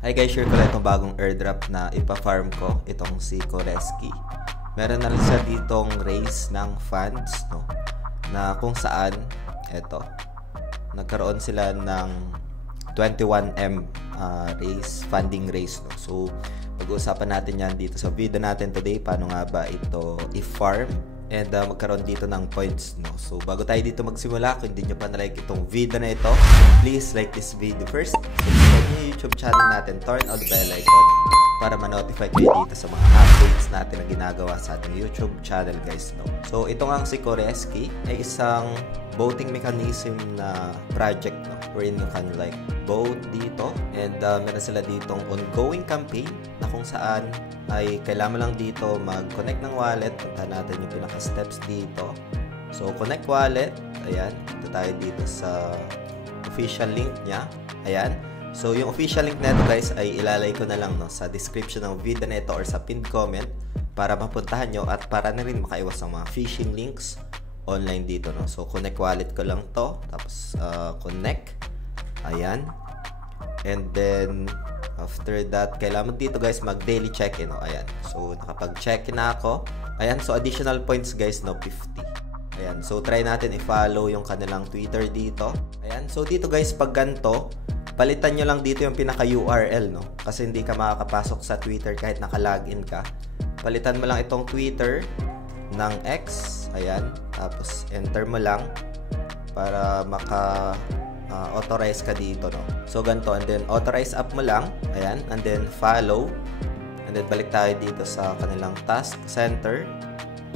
Hi guys, share ko lang itong bagong airdrop na ipa-farm ko, itong si Koreski. Meron na rin siya ditong raise ng funds, no? Na kung saan, eto, nagkaroon sila ng 21M raise, funding raise, no? So, pag-uusapan natin yan dito sa video natin today, paano nga ba ito i-farm and magkaroon dito ng points, no? So, bago tayo dito magsimula, kung hindi nyo pa na-like itong video na ito, please like this video first. Subscribe nyo yung YouTube channel natin, turn on the bell icon para ma-notify kayo dito sa mga updates natin na ginagawa sa ating YouTube channel, guys, no? So, ito nga si Koreski ay isang voting mechanism na project, no? Wherein you can like vote dito and meron sila ditong ongoing campaign na kung saan ay kailangan lang dito mag-connect ng wallet. Punta natin yung pinaka-steps dito. So, connect wallet. Ayan. Ito tayo dito sa official link niya. Ayan. So, yung official link na ito, guys, ay ilalagay ko na lang, no, sa description ng video na ito or sa pinned comment para mapuntahan nyo at para na rin makaiwas ng mga phishing links online dito, no. So, connect wallet ko lang to. Tapos, connect. Ayan. And then, after that, kailangan dito, guys, mag-daily check-in, no. Ayan. So, nakapag-check-in na ako. Ayan. So, additional points, guys, no, 50. Ayan. So, try natin i-follow yung kanilang Twitter dito. Ayan. So, dito, guys, pag ganito, palitan nyo lang dito yung pinaka-URL, no. Kasi hindi ka makakapasok sa Twitter kahit naka-login ka. Palitan mo lang itong Twitter ng X. Ayan. Tapos, enter mo lang para authorize ka dito, no. So, ganito. And then, authorize up mo lang. Ayan. And then, follow. And then, balik tayo dito sa kanilang task center.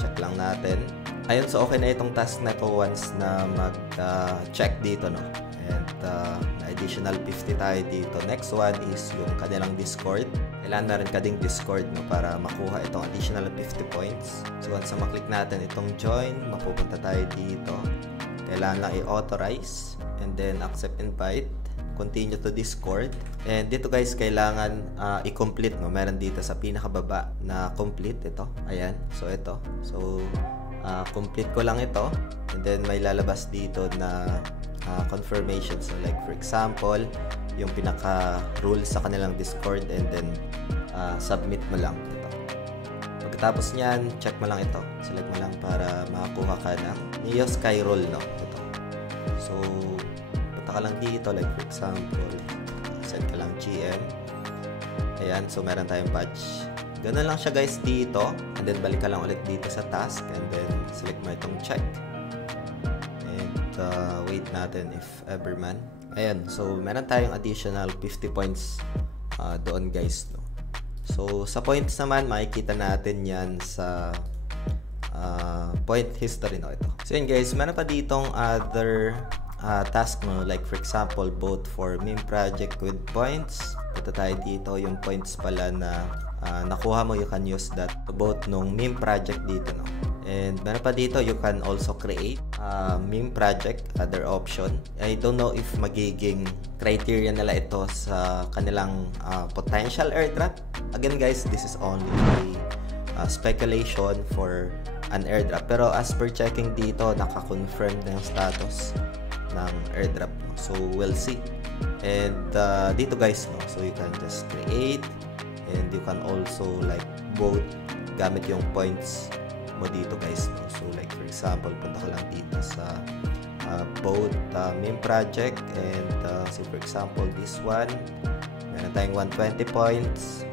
Check lang natin. Ayun. So, okay na itong task na ito once na mag-check dito, no. And, additional 50 tayo dito. Next one is yung kanilang Discord. Kailangan na rin ka ding Discord, no, para makuha itong additional 50 points. So, once na maklik natin itong join, mapupunta tayo dito. Kailangan lang i-authorize and then accept invite, continue to Discord, and dito, guys, kailangan i-complete, no. Meron dito sa pinakababa na complete ito. Ayan. So, ito. So, complete ko lang ito and then may lalabas dito na confirmation. So, like for example, yung pinaka-rule sa kanilang Discord and then submit mo lang ito. Pagkatapos niyan, check mo lang ito. Select mo lang para makakuha ka ng Neo Sky Roll, no? Ito. So, punta ka lang dito. Like for example, set ka lang GM. Ayan. So, meron tayong badge. Ganun lang siya, guys, dito. And then, balik ka lang ulit dito sa task. And then, select mo itong check. Wait natin if ever man. Ayan. So, meron tayong additional 50 points doon, guys, no? So, sa points naman, makikita natin yan sa point history, no? Ito. So, yun, guys. Meron pa ditong other task, no? Like, for example, vote for meme project with points. Ito tayo dito. Yung points pala na nakuha mo, you can use that to vote nung meme project dito, no? And meron pa dito, you can also create meme project, other option. I don't know if magiging criteria nila ito sa kanilang potential airdrop. Again, guys, this is only a speculation for an airdrop. Pero as per checking dito, naka-confirm na yung status ng airdrop. So, we'll see. And dito, guys, no? So, you can just create and you can also like vote gamit yung points mo dito, guys, no? So, like for example, punta ka lang dito sa vote meme project and say for example, this one, meron tayong 120 points.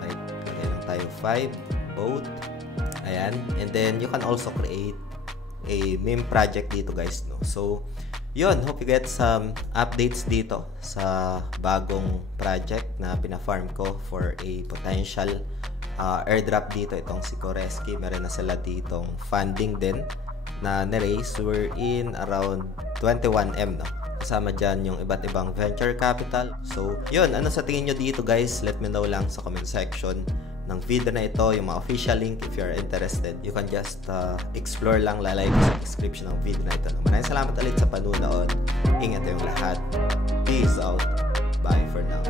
Like, lagay lang tayo 5, vote. Ayan. And then, you can also create a meme project dito, guys, no? So, yun. Hope you get some updates dito sa bagong project na pina-farm ko for a potential airdrop dito. Itong si Koreski, meron na sila ditong funding din na na-raise. We're in around 21M, no? Kasama dyan yung iba't ibang venture capital. So, yun. Ano sa tingin nyo dito, guys? Let me know lang sa comment section ng video na ito, yung mga official link. If you're interested, you can just explore lang. Lalagay ko sa description ng video na ito. Maraming salamat ulit sa panunood. Ingat yung lahat. Peace out. Bye for now.